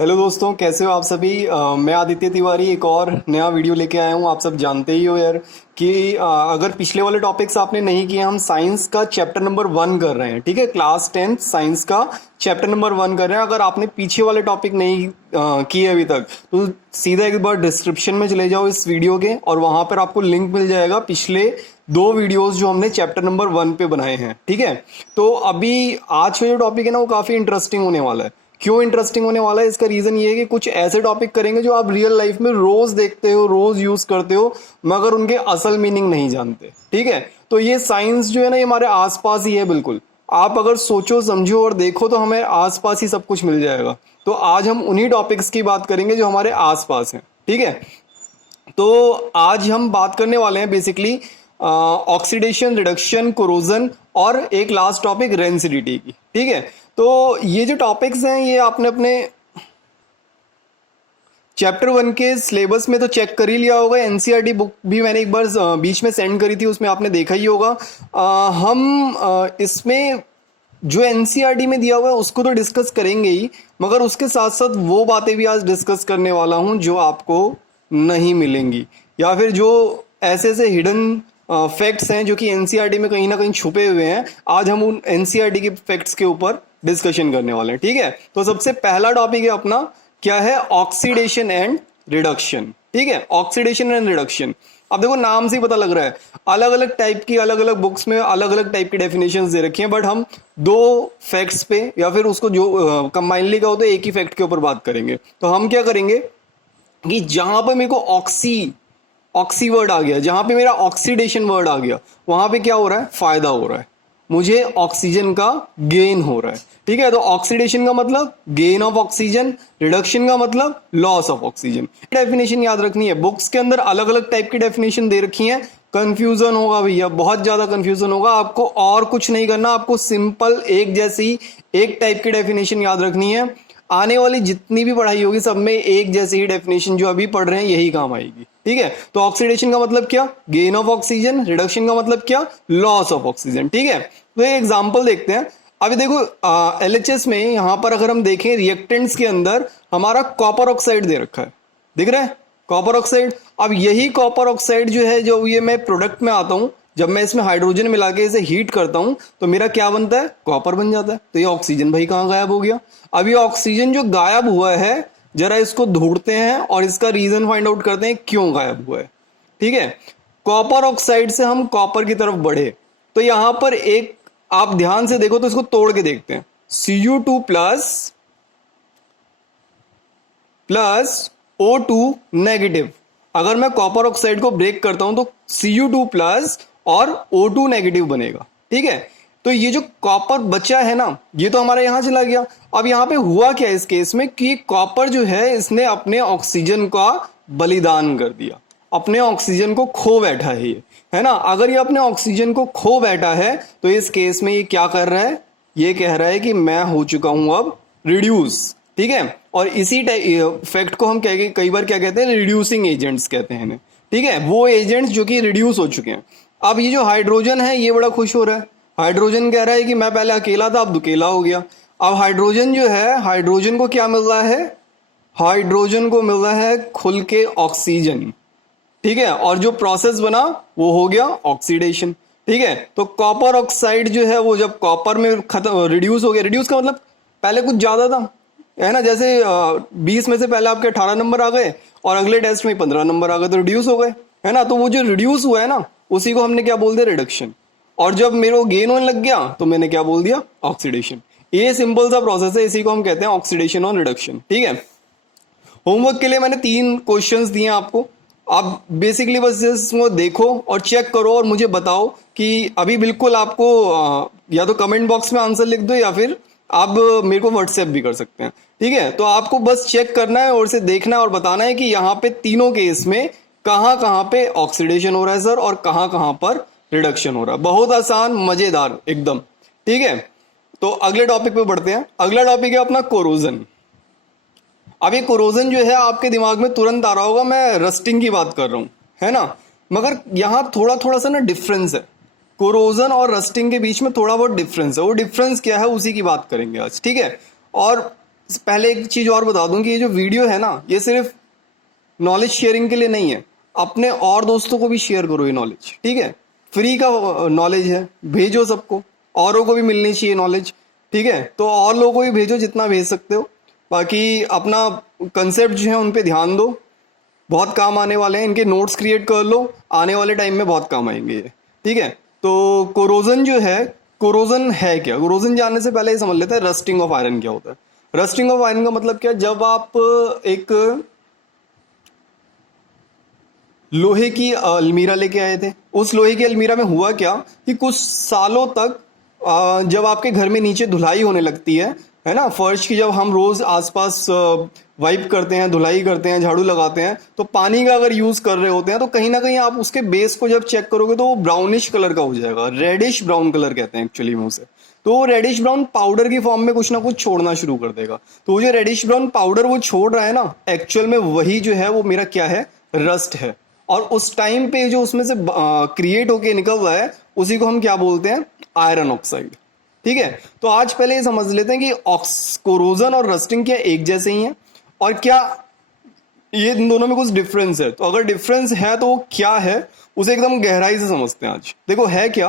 Hello दोस्तों, कैसे हो आप सभी। मैं आदित्य तिवारी एक और नया वीडियो लेके आया हूँ। आप सब जानते ही हो यार कि अगर पिछले वाले टॉपिक्स आपने नहीं किए, हम साइंस का चैप्टर नंबर 1 कर रहे हैं। ठीक है, क्लास 10 साइंस का चैप्टर नंबर 1 कर रहे हैं। अगर आपने पीछे वाले टॉपिक नहीं किए अभी तक तो सीधा एक बार डिस्क्रिप्शन में चले जाओ इस वीडियो के, और वहां पर आपको लिंक मिल जाएगा पिछले 2 वीडियोस जो हमने चैप्टर नंबर 1 पे बनाए हैं। ठीक है, तो अभी आज का जो टॉपिक है ना वो काफी इंटरेस्टिंग होने वाला है। क्यों इंटरेस्टिंग होने वाला है, इसका रीजन ये है कि कुछ ऐसे टॉपिक करेंगे जो आप रियल लाइफ में रोज देखते हो, रोज यूज करते हो, मगर उनके असल मीनिंग नहीं जानते। ठीक है, तो ये साइंस जो है ना ये हमारे आसपास ही है। बिल्कुल आप अगर सोचो समझो और देखो तो हमें आसपास ही सब कुछ मिल जाएगा। तो आज हम उन्हीं टॉपिक्स की बात करेंगे जो हमारे आसपास हैं। ठीक है, तो आज हम बात करने वाले हैं बेसिकली ऑक्सीडेशन, रिडक्शन, कोरोजन और एक लास्ट टॉपिक रेंसिडिटी की। ठीक है, तो ये जो टॉपिक्स हैं ये आपने अपने चैप्टर 1 के सिलेबस में तो चेक कर ही लिया होगा। एनसीईआरटी बुक भी मैंने एक बार बीच में सेंड करी थी, उसमें आपने देखा ही होगा। हम इसमें जो एनसीईआरटी में दिया हुआ है उसको तो डिस्कस करेंगे ही, मगर उसके साथ साथ वो बातें भी आज डिस्कस करने वाला हूं जो आपको नहीं मिलेंगी, या फिर जो ऐसे ऐसे हिडन फैक्ट्स हैं जो कि एनसीईआरटी में कहीं ना कहीं छुपे हुए हैं। आज हम उन एनसीईआरटी के फैक्ट्स के ऊपर डिस्कशन करने वाले हैं। ठीक है, तो सबसे पहला टॉपिक है अपना, क्या है, ऑक्सीडेशन एंड रिडक्शन। ठीक है, ऑक्सीडेशन एंड रिडक्शन। अब देखो नाम से ही पता लग रहा है, अलग अलग टाइप की, अलग अलग बुक्स में अलग अलग टाइप की डेफिनेशंस दे रखी हैं, बट हम दो फैक्ट्स पे या फिर उसको जो कंबाइनली कहो तो एक ही फैक्ट के ऊपर बात करेंगे। तो हम क्या करेंगे कि जहां पर मेरे को ऑक्सी वर्ड आ गया, जहां पे मेरा ऑक्सीडेशन वर्ड आ गया, वहां पे क्या हो रहा है, फायदा हो रहा है, मुझे ऑक्सीजन का गेन हो रहा है। ठीक है, तो ऑक्सीडेशन का मतलब गेन ऑफ ऑक्सीजन, रिडक्शन का मतलब लॉस ऑफ ऑक्सीजन। डेफिनेशन याद रखनी है, बुक्स के अंदर अलग अलग टाइप की डेफिनेशन दे रखी है। कंफ्यूजन होगा भैया, बहुत ज्यादा कंफ्यूजन होगा। आपको और कुछ नहीं करना, आपको सिंपल एक जैसी एक टाइप की डेफिनेशन याद रखनी है। आने वाली जितनी भी पढ़ाई होगी सब में एक जैसी ही डेफिनेशन जो अभी पढ़ रहे हैं यही काम आएगी। ठीक है, तो ऑक्सीडेशन का मतलब क्या, गेन ऑफ ऑक्सीजन, रिडक्शन का मतलब क्या, लॉस ऑफ ऑक्सीजन। ठीक है, तो एक एग्जांपल देखते हैं। अभी देखो एलएचएस में यहां पर अगर हम देखें रिएक्टेंट्स के अंदर हमारा कॉपर ऑक्साइड दे रखा है, दिख रहा है कॉपर ऑक्साइड। अब यही कॉपर ऑक्साइड जो है, जो ये मैं प्रोडक्ट में आता हूं, जब मैं इसमें हाइड्रोजन मिला के इसे हीट करता हूं तो मेरा क्या बनता है, कॉपर बन जाता है। तो ये ऑक्सीजन भाई कहां गायब हो गया। अब ये ऑक्सीजन जो गायब हुआ है, जरा इसको ढूंढते हैं और इसका रीजन फाइंड आउट करते हैं क्यों गायब हुआ है। ठीक है, कॉपर ऑक्साइड से हम कॉपर की तरफ बढ़े तो यहां पर एक, आप ध्यान से देखो तो इसको तोड़ के देखते हैं, Cu2 प्लस O2 नेगेटिव। अगर मैं कॉपर ऑक्साइड को ब्रेक करता हूं तो Cu2 प्लस और O2 नेगेटिव बनेगा। ठीक है, तो ये जो कॉपर बचा है ना ये तो हमारा यहां चला गया। अब यहां पे हुआ क्या इस केस में कि कॉपर जो है इसने अपने ऑक्सीजन का बलिदान कर दिया, अपने ऑक्सीजन को खो बैठा है ये, है ना। अगर ये अपने ऑक्सीजन को खो बैठा है तो इस केस में ये क्या कर रहा है, ये कह रहा है कि मैं हो चुका हूं अब रिड्यूस। ठीक है, और इसी फैक्ट को हम कई बार क्या कहते हैं, रिड्यूसिंग एजेंट्स कहते हैं। ठीक है, वो एजेंट्स जो कि रिड्यूस हो चुके हैं। अब ये जो हाइड्रोजन है ये बड़ा खुश हो रहा है, हाइड्रोजन कह रहा है कि मैं पहले अकेला था अब दुकेला हो गया। अब हाइड्रोजन जो है, हाइड्रोजन को क्या मिल रहा है, हाइड्रोजन को मिल रहा है खुल के ऑक्सीजन। ठीक है, और जो प्रोसेस बना वो हो गया ऑक्सीडेशन। ठीक है, तो कॉपर ऑक्साइड जो है वो जब कॉपर में खत्म रिड्यूस हो गया, रिड्यूस का मतलब पहले कुछ ज्यादा था, है ना। जैसे 20 में से पहले आपके 18 नंबर आ गए और अगले टेस्ट में 15 नंबर आ गए तो रिड्यूस हो गए, है ना। तो वो जो रिड्यूस हुआ है ना उसी को हमने क्या बोल दिया, रिडक्शन। और जब मेरे को गेन होने लग गया तो मैंने क्या बोल दिया, ऑक्सीडेशन। ये सिंपल सा प्रोसेस है, इसी को हम कहते हैं ऑक्सीडेशन और रिडक्शन। ठीक है, होमवर्क के लिए मैंने 3 क्वेश्चंस दिए आपको, आप बेसिकली बस इसको देखो और चेक करो और मुझे बताओ कि अभी बिल्कुल आपको या तो कमेंट बॉक्स में आंसर लिख दो या फिर आप मेरे को व्हाट्सएप भी कर सकते हैं। ठीक है, तो आपको बस चेक करना है और इसे देखना है और बताना है कि यहाँ पे तीनों केस में कहाँ कहाँ पे ऑक्सीडेशन हो रहा है सर और कहाँ कहाँ पर रिडक्शन हो रहा है। बहुत आसान, मजेदार एकदम। ठीक है, तो अगले टॉपिक पे बढ़ते हैं। अगला टॉपिक है अपना कोरोजन। अब ये कोरोजन जो है आपके दिमाग में तुरंत आ रहा होगा, मैं रस्टिंग की बात कर रहा हूं, है ना। मगर यहां थोड़ा थोड़ा सा ना डिफरेंस है, कोरोजन और रस्टिंग के बीच में थोड़ा बहुत डिफरेंस है। वो डिफरेंस क्या है उसी की बात करेंगे आज। ठीक है, और पहले एक चीज और बता दूं कि ये जो वीडियो है ना, ये सिर्फ नॉलेज शेयरिंग के लिए नहीं है, अपने और दोस्तों को भी शेयर करो ये नॉलेज, ठीक है। फ्री का नॉलेज है, भेजो सबको, औरों को भी मिलनी चाहिए नॉलेज, ठीक है। तो और लोगों को भी भेजो जितना भेज सकते हो। बाकी अपना कंसेप्ट जो है उन पे ध्यान दो, बहुत काम आने वाले हैं। इनके नोट्स क्रिएट कर लो, आने वाले टाइम में बहुत काम आएंगे ये, ठीक है। तो कोरोजन जो है, कोरोजन है क्या? कोरोजन जानने से पहले ये समझ लेते हैं रस्टिंग ऑफ आयरन क्या होता है। रस्टिंग ऑफ आयरन का मतलब क्या है? जब आप एक लोहे की अलमीरा लेके आए थे, उस लोहे की अलमीरा में हुआ क्या कि कुछ सालों तक जब आपके घर में नीचे धुलाई होने लगती है ना, फर्श की जब हम रोज आसपास वाइप करते हैं, धुलाई करते हैं, झाड़ू लगाते हैं, तो पानी का अगर यूज कर रहे होते हैं तो कहीं ना कहीं आप उसके बेस को जब चेक करोगे तो वो ब्राउनिश कलर का हो जाएगा, रेडिश ब्राउन कलर कहते हैं एक्चुअली में उसे। तो वो रेडिश ब्राउन पाउडर की फॉर्म में कुछ ना कुछ छोड़ना शुरू कर देगा। तो वो जो रेडिश ब्राउन पाउडर वो छोड़ रहा है ना, एक्चुअल में वही जो है वो मेरा क्या है, रस्ट है। और उस टाइम पे जो उसमें से क्रिएट होके निकल रहा है उसी को हम क्या बोलते हैं, आयरन ऑक्साइड, ठीक है। तो आज पहले ये समझ लेते हैं कि कोरोजन और रस्टिंग क्या एक जैसे ही हैं, और क्या ये इन दोनों में कुछ डिफरेंस है। तो अगर डिफरेंस है तो वो क्या है, उसे एकदम गहराई से समझते हैं आज। देखो है क्या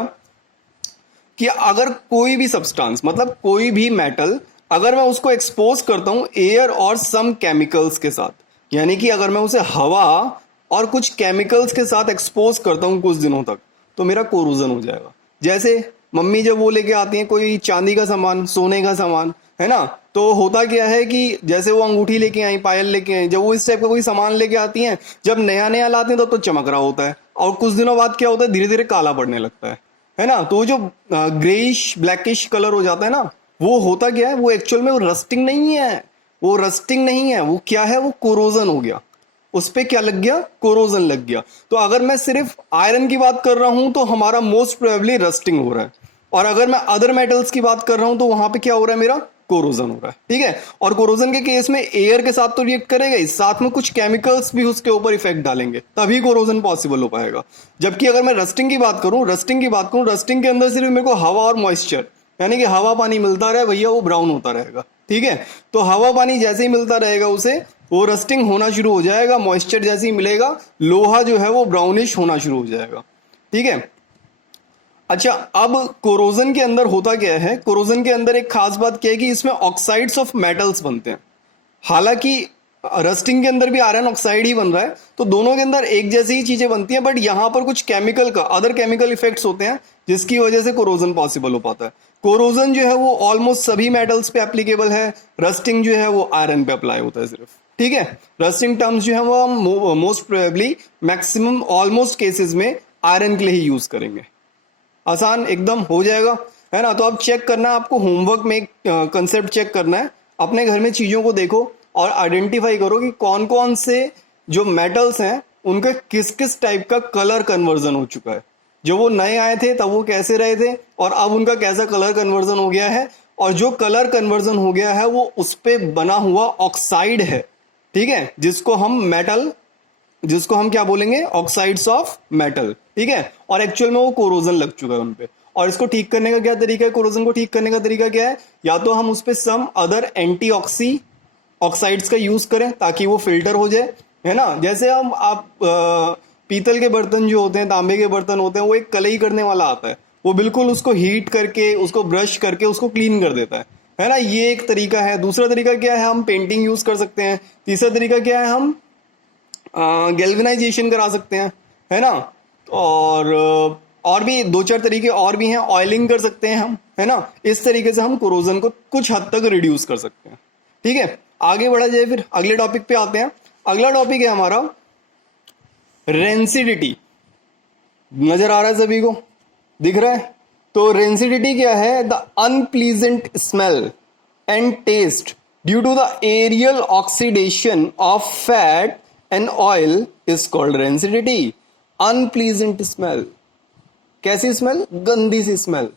कि अगर कोई भी सब्सटेंस, मतलब कोई भी मेटल, अगर मैं उसको एक्सपोज करता हूं एयर और सम केमिकल्स के साथ, यानी कि अगर मैं उसे हवा और कुछ केमिकल्स के साथ एक्सपोज करता हूं कुछ दिनों तक, तो मेरा कोरोजन हो जाएगा। जैसे मम्मी जब वो लेके आती हैं कोई चांदी का सामान, सोने का सामान, है ना, तो होता क्या है कि जैसे वो अंगूठी लेके आई, पायल लेके आई, जब वो इस टाइप का कोई सामान लेके आती हैं, जब नया नया लाते हैं तब तो चमक रहा होता है, और कुछ दिनों बाद क्या होता है, धीरे धीरे काला पड़ने लगता है ना। तो जो ग्रेइश ब्लैकिश कलर हो जाता है ना, वो होता क्या है, वो एक्चुअल में वो रस्टिंग नहीं है, वो रस्टिंग नहीं है, वो क्या है, वो कोरोजन हो गया। उस पे क्या लग गया, कोरोजन लग गया। तो अगर मैं सिर्फ आयरन की बात कर रहा हूं तो हमारा मोस्ट प्रोबेबली रस्टिंग हो रहा है, और अगर मैं अदर मेटल्स की बात कर रहा हूं तो वहां पे क्या हो रहा है, मेरा कोरोजन हो रहा है, ठीक है। और कोरोजन के केस में एयर के साथ तो रिएक्ट करेगा ही, साथ में कुछ केमिकल्स भी उसके ऊपर इफेक्ट डालेंगे, तभी कोरोजन पॉसिबल हो पाएगा। जबकि अगर मैं रस्टिंग की बात करूं, रस्टिंग के अंदर सिर्फ मेरे को हवा और मॉइस्चर, यानी कि हवा पानी मिलता रहे भैया, वो ब्राउन होता रहेगा, ठीक है। तो हवा पानी जैसे ही मिलता रहेगा उसे, वो रस्टिंग होना शुरू हो जाएगा। मॉइस्चर जैसे ही मिलेगा, लोहा जो है वो ब्राउनिश होना शुरू हो जाएगा, ठीक है। अच्छा, अब कोरोजन के अंदर होता क्या है, कोरोजन के अंदर एक खास बात क्या है कि इसमें ऑक्साइड्स ऑफ मेटल्स बनते हैं। हालांकि रस्टिंग के अंदर भी आयरन ऑक्साइड ही बन रहा है, तो दोनों के अंदर एक जैसी ही चीजें बनती हैं, बट यहां पर कुछ केमिकल का, अदर केमिकल इफेक्ट्स होते हैं जिसकी वजह से कोरोजन पॉसिबल हो पाता है। कोरोजन जो है वो ऑलमोस्ट सभी मेटल्स पे एप्लीकेबल है, रस्टिंग जो है वो आयरन पे अप्लाई होता है सिर्फ, ठीक है। रस्टिंग टर्म्स जो है वो हम most probably maximum almost cases में आयरन के लिए ही यूज करेंगे। आसान एकदम हो जाएगा, है ना। तो अब चेक करना है आपको, होमवर्क में एक कंसेप्ट चेक करना है, अपने घर में चीजों को देखो और आइडेंटिफाई करो कि कौन कौन से जो मेटल्स हैं उनका किस किस टाइप का कलर कन्वर्जन हो चुका है। जो वो नए आए थे तब वो कैसे रहे थे, और अब उनका कैसा कलर कन्वर्जन हो गया है, और जो कलर कन्वर्जन हो गया है वो उस पे बना हुआ ऑक्साइड है, ठीक है, जिसको हम क्या बोलेंगे, ऑक्साइड्स ऑफ मेटल, ठीक है। और एक्चुअल में वो कोरोजन लग चुका है उनपे। और इसको ठीक करने का क्या तरीका है, कोरोजन को ठीक करने का तरीका क्या है, या तो हम उस पे सम अदर एंटी ऑक्साइड्स का यूज करें ताकि वो फिल्टर हो जाए, है ना। जैसे आप पीतल के बर्तन जो होते हैं, तांबे के बर्तन होते हैं, वो एक कलई करने वाला आता है, वो बिल्कुल उसको हीट करके, उसको ब्रश करके उसको क्लीन कर देता है ना। ये एक तरीका है। दूसरा तरीका क्या है, हम पेंटिंग यूज कर सकते हैं। तीसरा तरीका क्या है, हम गैल्वेनाइजेशन करा सकते हैं, है ना। और भी दो चार तरीके और भी हैं, ऑयलिंग कर सकते हैं हम, है ना। इस तरीके से हम कोरोजन को कुछ हद तक रिड्यूस कर सकते हैं, ठीक है। आगे बढ़ा जाए, फिर अगले टॉपिक पे आते हैं। अगला टॉपिक है हमारा रेंसिडिटी। नजर आ रहा है सभी को, दिख रहा है। तो रेंसिडिटी क्या है, the unpleasant smell and taste due to the aerial oxidation of fat and oil is called rancidity. Unpleasant smell, कैसी स्मेल, गंदी सी स्मेल।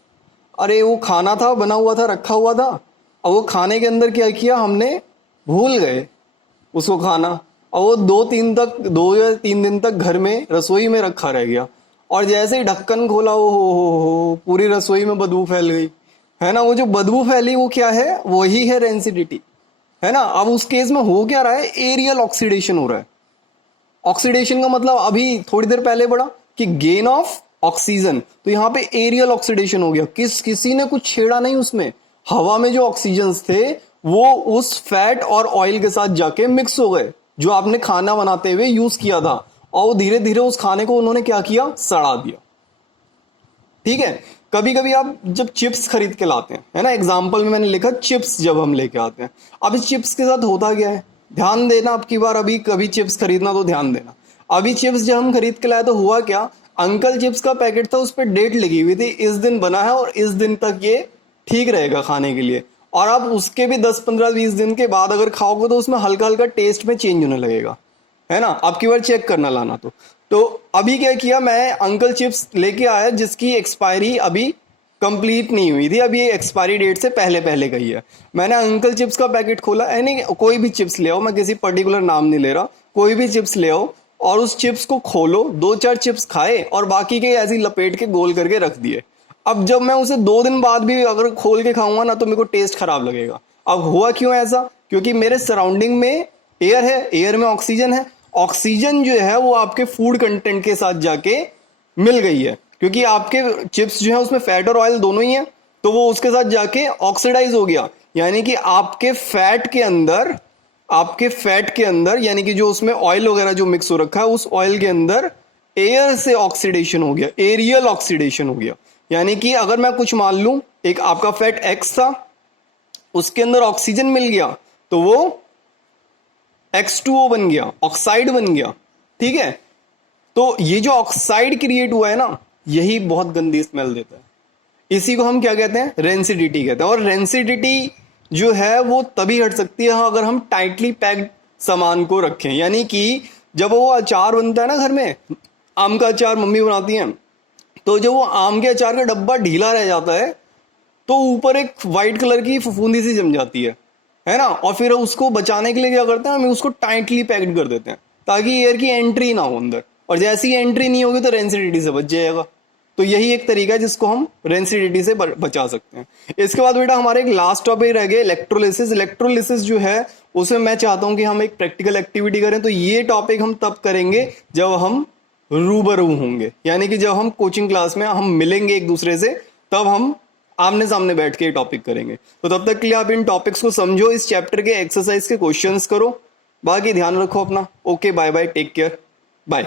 अरे वो खाना था, बना हुआ था, रखा हुआ था, और वो खाने के अंदर क्या किया हमने, भूल गए उसको खाना, और वो 2 या 3 दिन तक घर में रसोई में रखा रह गया, और जैसे ही ढक्कन खोला हो पूरी रसोई में बदबू फैल गई, है ना। वो जो बदबू फैली वो क्या है, वही है रेंसिडिटी, है ना। अब उस केस में हो क्या रहा है, एरियल ऑक्सीडेशन हो रहा है। ऑक्सीडेशन का मतलब अभी थोड़ी देर पहले पढ़ा कि गेन ऑफ ऑक्सीजन, तो यहाँ पे एरियल ऑक्सीडेशन हो गया। किसी ने कुछ छेड़ा नहीं उसमें, हवा में जो ऑक्सीजन थे वो उस फैट और ऑयल के साथ जाके मिक्स हो गए जो आपने खाना बनाते हुए यूज किया था, और धीरे धीरे उस खाने को उन्होंने क्या किया, सड़ा दिया। ठीक है। कभी कभी आप जब चिप्स खरीद के लाते हैं, है ना, एग्जाम्पल में मैंने लिखा चिप्स जब हम लेके आते हैं, अब इस चिप्स के साथ होता क्या है, ध्यान देना अब की बार, अभी कभी चिप्स खरीदना तो ध्यान देना। अभी चिप्स जब हम खरीद के लाए तो हुआ क्या, अंकल चिप्स का पैकेट था, उस पर डेट लगी हुई थी, इस दिन बना है और इस दिन तक ये ठीक रहेगा खाने के लिए। और आप उसके भी 10-15-20 दिन के बाद अगर खाओगे तो उसमें हल्का हल्का टेस्ट में चेंज होने लगेगा, है ना। अब की बार चेक करना लाना। तो अभी क्या किया, मैं अंकल चिप्स लेके आया जिसकी एक्सपायरी अभी कंप्लीट नहीं हुई थी, अभी ये एक्सपायरी डेट से पहले पहले गई है। मैंने अंकल चिप्स का पैकेट खोला, यानी कोई भी चिप्स ले आओ, मैं किसी पर्टिकुलर नाम नहीं ले रहा, कोई भी चिप्स ले आओ और उस चिप्स को खोलो, 2-4 चिप्स खाए और बाकी के ऐसी लपेट के गोल करके रख दिए। अब जब मैं उसे 2 दिन बाद भी अगर खोल के खाऊंगा ना तो मेरे को टेस्ट खराब लगेगा। अब हुआ क्यों ऐसा, क्योंकि मेरे सराउंडिंग में एयर है, एयर में ऑक्सीजन है, ऑक्सीजन जो है वो आपके फूड कंटेंट के साथ जाके मिल गई है, क्योंकि आपके चिप्स जो है उसमें फैट और ऑयल दोनों ही है, तो वो उसके साथ जाके ऑक्सीडाइज हो गया। यानी कि आपके फैट के अंदर यानी कि जो उसमें ऑयल वगैरह जो मिक्स हो रखा है उस ऑयल के अंदर एयर से ऑक्सीडेशन हो गया, एरियल ऑक्सीडेशन हो गया। यानी कि अगर मैं कुछ मान लूं, एक आपका फैट एक्स था, उसके अंदर ऑक्सीजन मिल गया तो वो X2O बन गया, ऑक्साइड बन गया। ठीक है। तो ये जो ऑक्साइड क्रिएट हुआ है ना, यही बहुत गंदी स्मेल देता है। इसी को हम क्या कहते हैं, रेंसिडिटी कहते हैं। और रेंसिडिटी जो है वो तभी हट सकती है अगर हम टाइटली पैक्ड सामान को रखें। यानी कि जब वो अचार बनता है ना घर में, आम का अचार मम्मी बनाती हैं, तो जब वो आम के अचार का डब्बा ढीला रह जाता है तो ऊपर एक वाइट कलर की फफूंदी सी जम जाती है ना। और फिर उसको बचाने के लिए क्या करते हैं, हम उसको टाइटली पैक्ड कर देते हैं ताकि एयर की एंट्री ना हो अंदर, और जैसी एंट्री नहीं होगी तो रेंसिडिटी से बच जाएगा। तो यही एक तरीका है जिसको हम रेंसिडिटी से बचा सकते हैं। इसके बाद बेटा हमारे एक लास्ट टॉपिक रह गया, इलेक्ट्रोलिसिस। इलेक्ट्रोलिसिस जो है उसमें मैं चाहता हूं कि हम एक प्रैक्टिकल एक्टिविटी करें। तो ये टॉपिक हम तब करेंगे जब हम रूबरू होंगे, यानी कि जब हम कोचिंग क्लास में हम मिलेंगे एक दूसरे से, तब हम आमने सामने बैठ के टॉपिक करेंगे। तो तब तक के लिए आप इन टॉपिक्स को समझो, इस चैप्टर के एक्सरसाइज के क्वेश्चंस करो, बाकी ध्यान रखो अपना। Okay, bye bye, take care, bye.